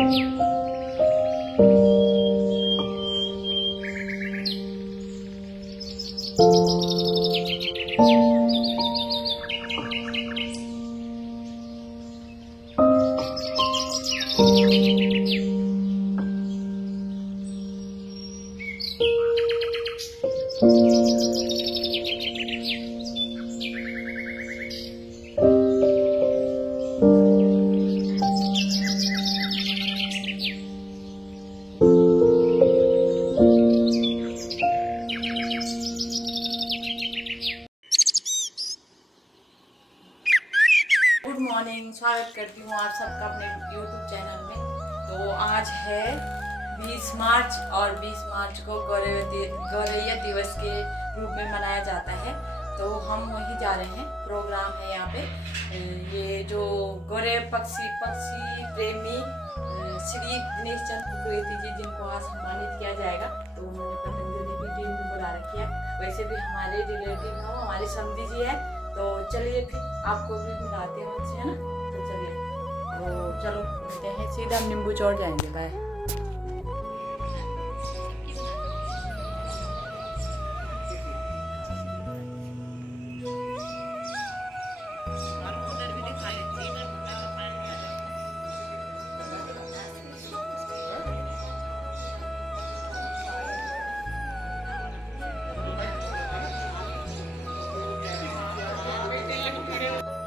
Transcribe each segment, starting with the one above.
Good morning, स्वागत करती हूँ आप सबका अपने यूट्यूब चैनल में। तो आज है 20 मार्च और 20 मार्च को गौरैया दिवस के रूप में मनाया जाता है। तो हम वहीं जा रहे हैं, प्रोग्राम है यहाँ पे। ये जो गौरैया पक्षी प्रेमी श्री दिनेश चंद कुकरेती जी, जिनको आज सम्मानित किया जाएगा, तो उन्होंने पतंजलि की टीम में बुला रखी है। वैसे भी हमारे रिलेटिव हैं, हमारी समधी जी है। तो चलिए फिर आपको भी मिलाते हैं उनसे, है ना। तो चलिए, तो चलो मिलते हैं, सीधा हम नींबू चौड़ जाएंगे। बाय।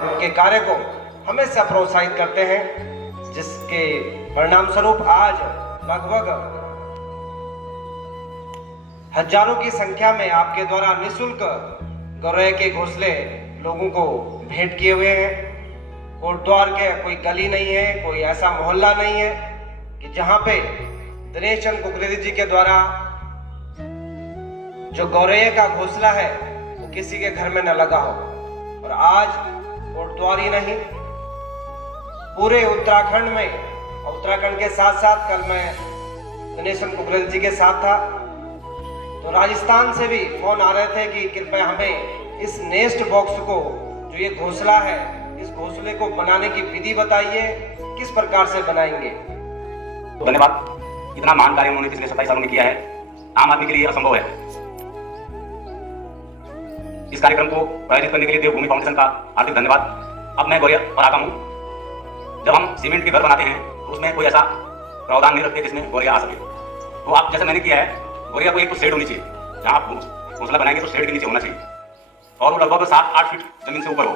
उनके कार्य को हमेशा प्रोत्साहित करते हैं, जिसके परिणाम स्वरूप आज लगभग हजारों की संख्या में आपके द्वारा निःशुल्क गौरैया के घोंसले लोगों को भेंट किए हुए हैं। कोटद्वार के कोई गली नहीं है, कोई ऐसा मोहल्ला नहीं है कि जहां पे दिनेश चंद कुकरेती जी के द्वारा जो गौरैया का घोंसला है वो किसी के घर में न लगा हो। और आज कोटद्वार ही नहीं, पूरे उत्तराखंड में, उत्तराखंड के साथ साथ कल मैं दिनेश चंद कुकरेती जी के साथ था, तो राजस्थान से भी फोन आ रहे थे कि कृपया हमें इस नेस्ट बॉक्स को, जो ये घोंसला है, इस घोंसले को बनाने की विधि बताइए, किस प्रकार से बनाएंगे। तो धन्यवाद। इतना महान कार्य उन्होंने पिछले 27 सालों में किया है, आम आदमी के लिए असंभव है। इस कार्यक्रम को प्रायोजित करने के लिए देवभूमि फाउंडेशन का हार्दिक धन्यवाद। अब मैं गौरैया पर आता हूँ। जब हम सीमेंट के घर बनाते हैं तो उसमें कोई ऐसा प्रावधान नहीं रखते जिसमें गौरैया आ सके। तो आप जैसे मैंने किया है, गौरैया को एक तो शेड होनी चाहिए, जहाँ आप घोंसला बनाएंगे तो शेड के नीचे होना चाहिए, और वो लगभग 7-8 फीट जमीन से ऊपर हो।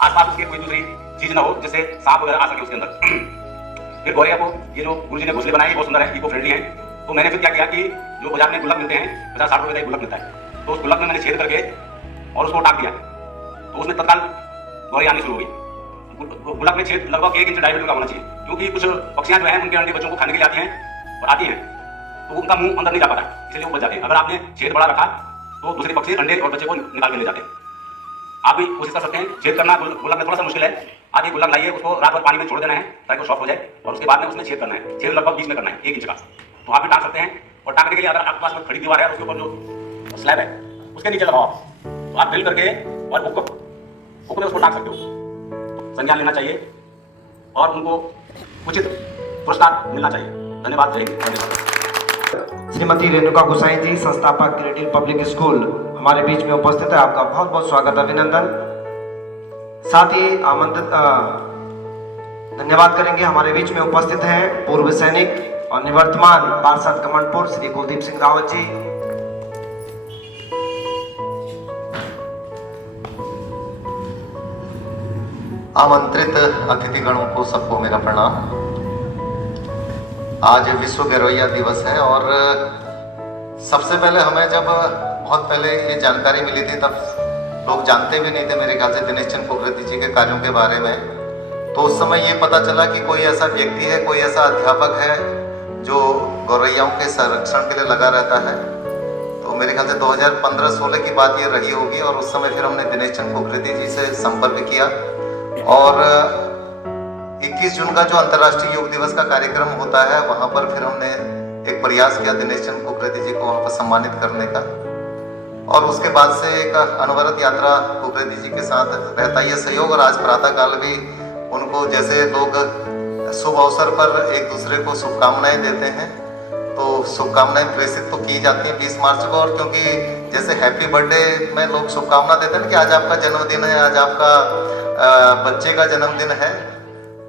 आसपास उसके कोई दूसरी चीज ना हो जिससे सांप वगैरह आ सके उसके अंदर। फिर गौरैया को, ये जो गुरु जी ने घोंसले बनाए बहुत सुंदर है, इको फ्रेंडली है। तो मैंने फिर क्या किया कि जो बाजार में गुल्लक मिलते हैं, 50-60 रुपए का गुल्लक मिलता है, तो उस गुल्लक में मैंने छेद करके और उसको टाक दिया, तो उसमें तत्काल गौरैया आनी शुरू हो गई। गुल्लक में छेद लगभग 1 इंच डायमीटर का होना चाहिए, क्योंकि कुछ पक्षियां जो हैं उनके अंडे बच्चों को खाने के लिए आती हैं तो उनका मुंह अंदर नहीं जा पाता, इसलिए वो बच जाते हैं। अगर आपने छेद बड़ा रखा तो दूसरे पक्षी अंडे और बच्चे को निकाल के ले जाते हैं। आप भी कोशिश कर सकते हैं। छेद करना गुल्लक में थोड़ा सा मुश्किल है। आधी गुल्लक लाइए, उसको रात भर पानी में छोड़ देना है ताकि वो सॉफ्ट हो जाए, और उसके बाद में उसमें छेद करना है। छेद लगभग 20 में करना है, 1 इंच का। तो आप भी टाक सकते हैं। और टाकने के लिए अगर आपके पास में खड़ी दीवार है, उसके ऊपर जो स्लैब है उसके नीचे लगाओ, तो आप ड्रिल करके और हुक में उसको टाक सकते हो। संज्ञान लेना चाहिए और उनको उचित पुरस्कार मिलना चाहिए। धन्यवाद। जय हिंद। श्रीमती रेणुका गोसाई जी, संस्थापक क्रिएटिव पब्लिक स्कूल, हमारे बीच में उपस्थित है। आपका बहुत बहुत स्वागत, अभिनंदन। साथ ही आमंत्रित धन्यवाद करेंगे, हमारे बीच में उपस्थित हैं पूर्व सैनिक और निवर्तमान पार्षद कमंडपुर श्री कुलदीप सिंह रावत जी। आमंत्रित अतिथिगणों को सबको मेरा प्रणाम। आज विश्व गौरैया दिवस है, और सबसे पहले हमें जब बहुत पहले ये जानकारी मिली थी, तब लोग जानते भी नहीं थे मेरे ख्याल से दिनेश चंद कुकरेती जी के कार्यों के बारे में। तो उस समय ये पता चला कि कोई ऐसा व्यक्ति है, कोई ऐसा अध्यापक है जो गौरैयाओं के संरक्षण के लिए लगा रहता है। तो मेरे ख्याल से 2015-16 की बात ये रही होगी, और उस समय फिर हमने दिनेश चंद कुकरेती जी से संपर्क किया, और 21 जून का जो अंतर्राष्ट्रीय योग दिवस का कार्यक्रम होता है, वहां पर फिर हमने एक प्रयास किया दिनेश चंद कुकरेती जी को वहां पर सम्मानित करने का। और उसके बाद से एक अनवरत यात्रा कुकरेती जी के साथ रहता है ये सहयोग। और आज प्रातः काल भी उनको, जैसे लोग शुभ अवसर पर एक दूसरे को शुभकामनाएं देते हैं। तो शुभकामनाएं प्रेषित तो की जाती हैं 20 मार्च को, और क्योंकि जैसे हैप्पी बर्थडे में लोग शुभकामना देते हैं ना कि आज आपका जन्मदिन है, आज आपका बच्चे का जन्मदिन है,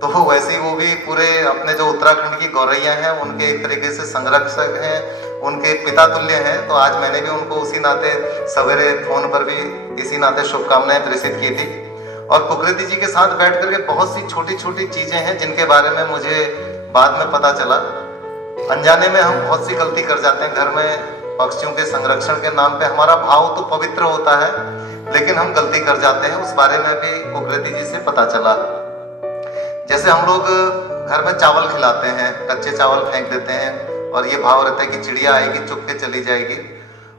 तो वैसे ही वो भी पूरे अपने जो उत्तराखंड की गौरैया हैं उनके एक तरीके से संरक्षक हैं, उनके पिता तुल्य हैं। तो आज मैंने भी उनको उसी नाते सवेरे फोन पर भी इसी नाते शुभकामनाएं प्रेषित की थी। और कुकरेती जी के साथ बैठ करके बहुत सी छोटी छोटी चीजें हैं जिनके बारे में मुझे बाद में पता चला। अनजाने में हम बहुत सी गलती कर जाते हैं। घर में पक्षियों के संरक्षण के नाम पे हमारा भाव तो पवित्र होता है, लेकिन हम गलती कर जाते हैं। उस बारे में भी कुकरेती जी से पता चला। जैसे हम लोग घर में चावल खिलाते हैं, कच्चे चावल फेंक देते हैं और ये भाव रहता है कि चिड़िया आएगी चुप के चली जाएगी।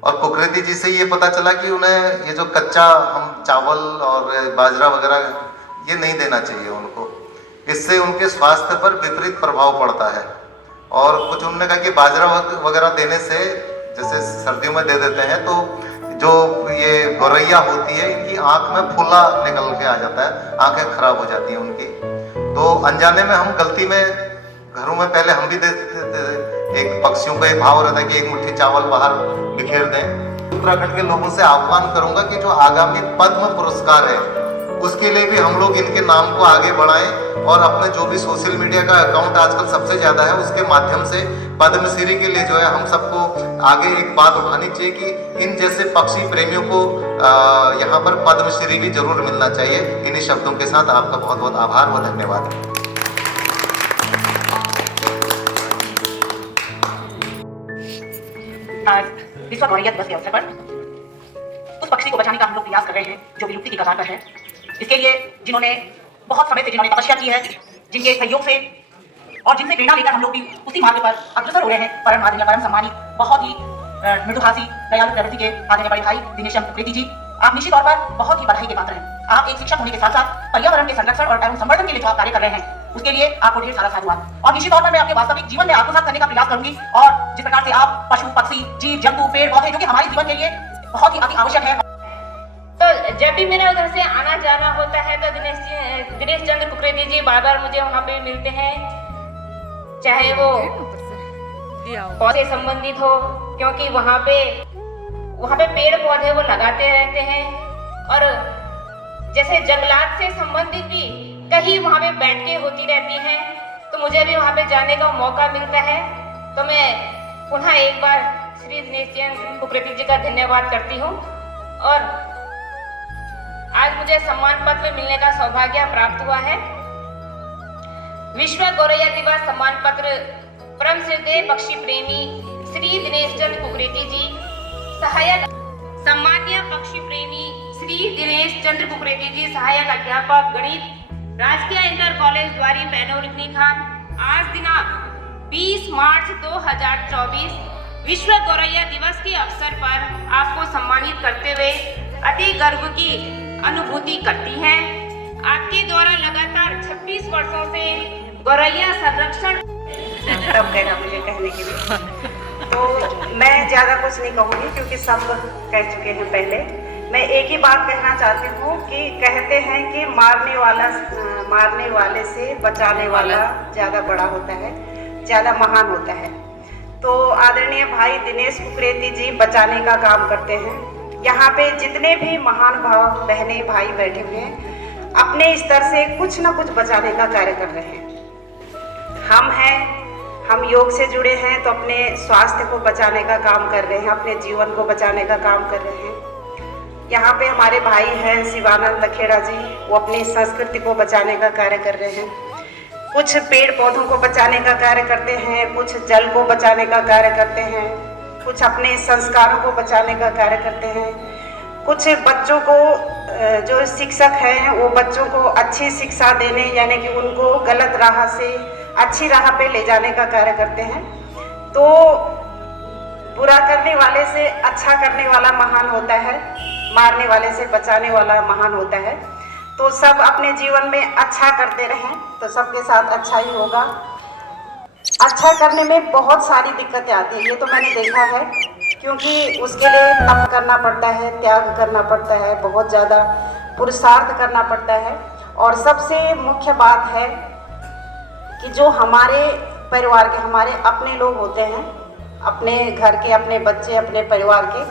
और कुकरेती जी से ये पता चला कि उन्हें ये जो कच्चा हम चावल और बाजरा वगैरह ये नहीं देना चाहिए उनको, इससे उनके स्वास्थ्य पर विपरीत प्रभाव पड़ता है। और कुछ उन्होंने कहा कि बाजरा वगैरह देने से, जैसे सर्दियों में दे देते हैं तो जो ये गौरैया होती है इनकी आंख में फूला निकल के आ जाता है, आंखें खराब हो जाती हैं उनकी। तो अनजाने में हम गलती में घरों में पहले हम भी दे देते थे। एक पक्षियों का एक भाव रहता है कि एक मुट्ठी चावल बाहर बिखेर दें। उत्तराखंड के लोगों से आह्वान करूंगा कि जो आगामी पद्म पुरस्कार है उसके लिए भी हम लोग इनके नाम को आगे बढ़ाएं और अपने जो भी सोशल मीडिया का अकाउंट आजकल सबसे ज्यादा है उसके माध्यम से पद्मश्री के लिए जो है हम सबको आगे एक बात उठानी चाहिए कि इन जैसे पक्षी प्रेमियों को यहाँ पर पद्मश्री भी जरूर मिलना चाहिए। इन्हीं शब्दों के साथ आपका बहुत बहुत आभार व धन्यवाद। आज विश्व गौरैया दिवस के अवसर पर उस पक्षी को बचाने का हम लोग प्रयास कर रहे हैं जो विलुप्ति की कगार पर है। इसके लिए जिन्होंने बहुत समय से जिन्होंने तपस्या की है, जिनके सहयोग से और जिनसे प्रेरणा लेकर हम लोग भी उसी मार्ग पर अग्रसर हो रहे हैं। परम आदरणीय परम सम्मानित बहुत ही मृदुभाषी दयालु प्रवृत्ति के आदरणीय बड़े भाई दिनेश चंद्र कुकरेती जी, आप निश्चित तौर पर बहुत ही बधाई के पात्र हैं। आप एक शिक्षक होने के साथ साथ पर्यावरण के संरक्षण और एवं संवर्धन के लिए जो आप कार्य कर रहे हैं उसके लिए आपको ढेर सारा साधुवाद। और निश्चित तौर पर मैं आपके वास्तविक जीवन में आत्मसात करने का प्रयास करूंगी। और जिस प्रकार से आप पशु पक्षी जीव जंतु पेड़ पौधे जो कि हमारे जीवन के लिए बहुत ही अति आवश्यक है, तो जब भी मेरा उधर से आना जाना होता है तो दिनेश चंद्र कुकरेती जी बार बार मुझे वहाँ पे मिलते हैं, चाहे वो पौधे संबंधित हो, क्योंकि वहाँ पे पेड़ पौधे वो लगाते रहते हैं। और जैसे जंगलात से संबंधित भी कहीं वहाँ पे बैठकें होती रहती हैं, तो मुझे भी वहाँ पे जाने का मौका मिलता है। तो मैं पुनः एक बार श्री दिनेश चंद्र कुकरेती जी का धन्यवाद करती हूँ। और आज मुझे सम्मान पत्र मिलने का सौभाग्य प्राप्त हुआ है। विश्व गौरैया दिवस सम्मान पत्र परम श्रद्धेय पक्षी प्रेमी श्री दिनेश चंद्र कुकरेती जी, सहायक सम्मानीय पक्षी प्रेमी श्री दिनेश चंद्र कुकरेती जी, सहायक अध्यापक गणित राजकीय इंटर कॉलेज द्वारी पैनोरिकनी खान, आज दिनांक 20 मार्च 2024 विश्व गौरैया दिवस के अवसर पर आपको सम्मानित करते हुए अति गर्व की अनुभूति करती हैं। आपके द्वारा लगातार 26 वर्षों से गौरैया संरक्षण कम कहना मुझे कहने के लिए, तो मैं ज़्यादा कुछ नहीं कहूँगी क्योंकि सब कह चुके हैं पहले। मैं एक ही बात कहना चाहती हूँ कि कहते हैं कि मारने वाले से बचाने वाला ज़्यादा बड़ा होता है, ज़्यादा महान होता है। तो आदरणीय भाई दिनेश कुकरेती जी बचाने का काम करते हैं। यहाँ पे जितने भी महान भाव बहनें भाई बैठे हुए हैं अपने स्तर से कुछ न कुछ बचाने का कार्य कर रहे हैं। हम योग से जुड़े हैं तो अपने स्वास्थ्य को बचाने का काम कर रहे हैं, अपने जीवन को बचाने का काम कर रहे हैं। यहाँ पे हमारे भाई हैं शिवानंद लखेड़ा जी, वो अपनी संस्कृति को बचाने का कार्य कर रहे हैं। कुछ पेड़ पौधों को बचाने का कार्य करते हैं, कुछ जल को बचाने का कार्य करते हैं, कुछ अपने संस्कारों को बचाने का कार्य करते हैं। कुछ बच्चों को जो शिक्षक हैं वो बच्चों को अच्छी शिक्षा देने यानी कि उनको गलत राह से अच्छी राह पे ले जाने का कार्य करते हैं। तो बुरा करने वाले से अच्छा करने वाला महान होता है, मारने वाले से बचाने वाला महान होता है। तो सब अपने जीवन में अच्छा करते रहें तो सबके साथ अच्छा ही होगा। अच्छा करने में बहुत सारी दिक्कतें आती हैं, ये तो मैंने देखा है, क्योंकि उसके लिए तप करना पड़ता है, त्याग करना पड़ता है, बहुत ज़्यादा पुरुषार्थ करना पड़ता है। और सबसे मुख्य बात है कि जो हमारे परिवार के हमारे अपने लोग होते हैं, अपने घर के, अपने बच्चे, अपने परिवार के,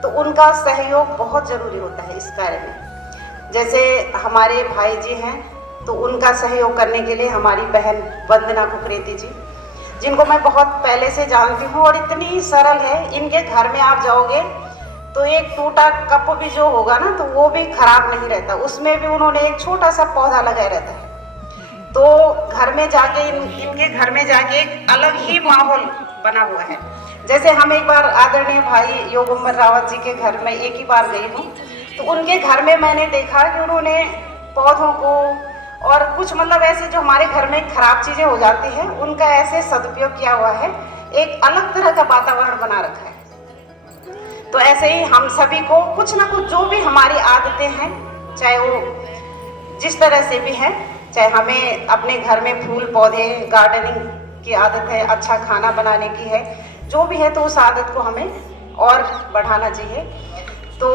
तो उनका सहयोग बहुत ज़रूरी होता है इस कार्य में। जैसे हमारे भाई जी हैं तो उनका सहयोग करने के लिए हमारी बहन वंदना कुकरेती जी, जिनको मैं बहुत पहले से जानती हूँ और इतनी सरल है, इनके घर में आप जाओगे तो एक टूटा कप भी जो होगा ना तो वो भी खराब नहीं रहता, उसमें भी उन्होंने एक छोटा सा पौधा लगाया रहता है। तो घर में जाके इनके घर में जाके एक अलग ही माहौल बना हुआ है। जैसे हम एक बार आदरणीय भाई योगेंद्र रावत जी के घर में एक ही बार गई हूँ, तो उनके घर में मैंने देखा कि उन्होंने पौधों को और कुछ मतलब ऐसे जो हमारे घर में खराब चीज़ें हो जाती हैं उनका ऐसे सदुपयोग किया हुआ है, एक अलग तरह का वातावरण बना रखा है। तो ऐसे ही हम सभी को कुछ ना कुछ जो भी हमारी आदतें हैं, चाहे वो जिस तरह से भी है, चाहे हमें अपने घर में फूल पौधे गार्डनिंग की आदत है, अच्छा खाना बनाने की है, जो भी है तो उस आदत को हमें और बढ़ाना चाहिए। तो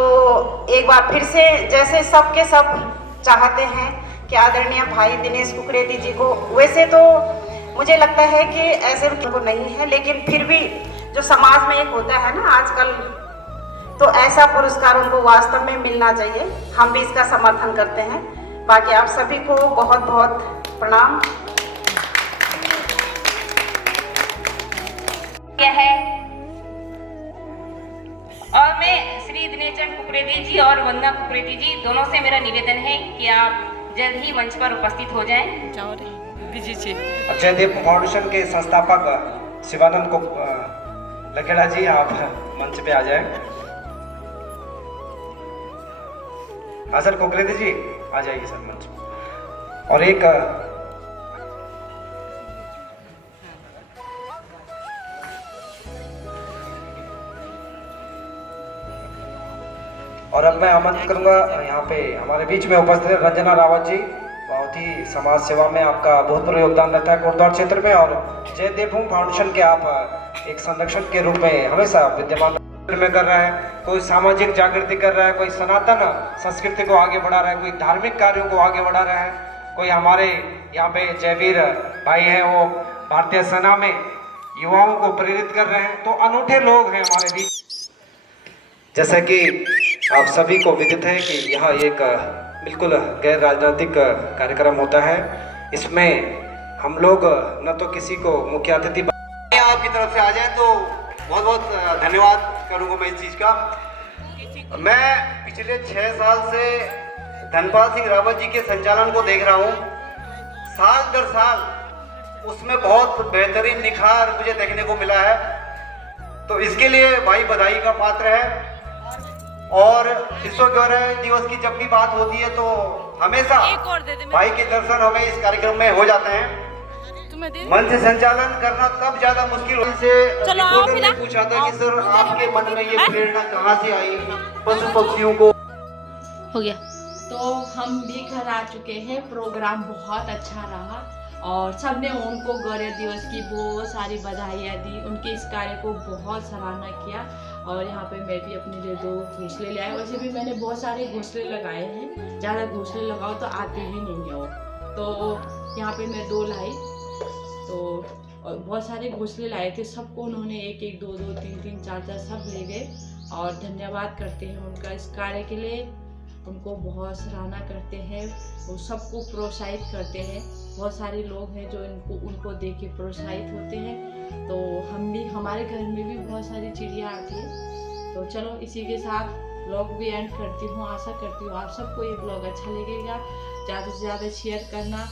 एक बार फिर से जैसे सब के सब चाहते हैं कि आदरणीय भाई दिनेश कुकरेती जी को, वैसे तो मुझे लगता है कि ऐसे को नहीं है, लेकिन फिर भी जो समाज में एक होता है ना आजकल, तो ऐसा पुरस्कार उनको वास्तव में मिलना चाहिए। हम भी इसका समर्थन करते हैं। बाकी आप सभी को बहुत बहुत प्रणाम। क्या है और मैं श्री दिनेश चंद्र कुकरेती जी और वंदना कुकरेती जी दोनों से मेरा निवेदन है कि आप जल्द ही मंच पर उपस्थित हो जाएं। जयदेव फाउंडेशन के संस्थापक शिवानंद को लखेड़ा जी, आप मंच पे आ जाएं। हाँ सर, कुकरेती जी आ जाइए सर मंच पे। और एक और अब मैं आमंत्रित करूंगा यहाँ पे हमारे बीच में उपस्थित रंजना रावत जी। बहुत ही समाज सेवा में आपका भूतपूर्व योगदान रहता है कोटद्वार क्षेत्र में, और जयदेव फाउंडेशन के आप एक संरक्षक के रूप में हमेशा विद्यमान में कर रहा है। कोई सामाजिक जागृति कर रहा है, कोई सनातन संस्कृति को आगे बढ़ा रहा है, कोई धार्मिक कार्यों को आगे बढ़ा रहा है, कोई हमारे यहाँ पे जयवीर भाई हैं वो भारतीय सेना में युवाओं को प्रेरित कर रहे हैं। तो अनूठे लोग हैं हमारे बीच। जैसा कि आप सभी को विदित है कि यहाँ एक बिल्कुल गैर राजनीतिक कार्यक्रम होता है। इसमें हम लोग न तो किसी को मुख्य अतिथि आपकी तरफ से आ जाए तो बहुत बहुत धन्यवाद करूंगा मैं इस चीज़ का। मैं पिछले 6 साल से धनपाल सिंह रावत जी के संचालन को देख रहा हूँ। साल दर साल उसमें बहुत बेहतरीन निखार मुझे देखने को मिला है, तो इसके लिए भाई बधाई का पात्र है। और विश्व गौरव दिवस की जब भी बात होती है तो हमेशा भाई के दर्शन हमें इस कार्यक्रम में हो जाते हैं। मंच संचालन करना तब ज्यादा मुश्किल से रिपोर्टर ने पूछा था कि सर आपके मन में ये प्रेरणा कहाँ से आई पशु पक्षियों को। हो गया। तो हम भी घर आ चुके हैं। प्रोग्राम बहुत अच्छा रहा और सबने उनको गौरव दिवस की बहुत सारी बधाइयाँ दी, उनके इस कार्य को बहुत सराहना किया। और यहाँ पे मैं भी अपने लिए 2 घोंसले ले आई। वैसे भी मैंने बहुत सारे घोंसले लगाए हैं, ज़्यादा घोंसले लगाओ तो आते ही नहीं है वो, तो यहाँ पे मैं 2 लाई। तो और बहुत सारे घोंसले लाए थे, सबको उन्होंने 1-1, 2-2, 3-3, 4-4 सब ले गए। और धन्यवाद करते हैं उनका इस कार्य के लिए, उनको बहुत सराहना करते हैं, वो सबको प्रोत्साहित करते हैं। बहुत सारे लोग हैं जो उनको देख के प्रोत्साहित होते हैं। तो हम भी, हमारे घर में भी बहुत सारी चिड़िया आती है। तो चलो इसी के साथ ब्लॉग भी एंड करती हूँ। आशा करती हूँ आप सबको ये ब्लॉग अच्छा लगेगा। ज़्यादा से ज़्यादा शेयर करना,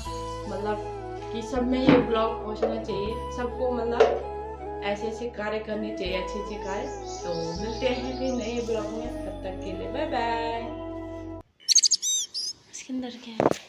मतलब कि सब में ये ब्लॉग पहुँचना चाहिए सबको, मतलब ऐसे ऐसे कार्य करने चाहिए, अच्छे अच्छे कार्य। तो मिलते हैं फिर नए ब्लॉग में, तब तक के लिए बाय बाय। इसके अंदर क्या है?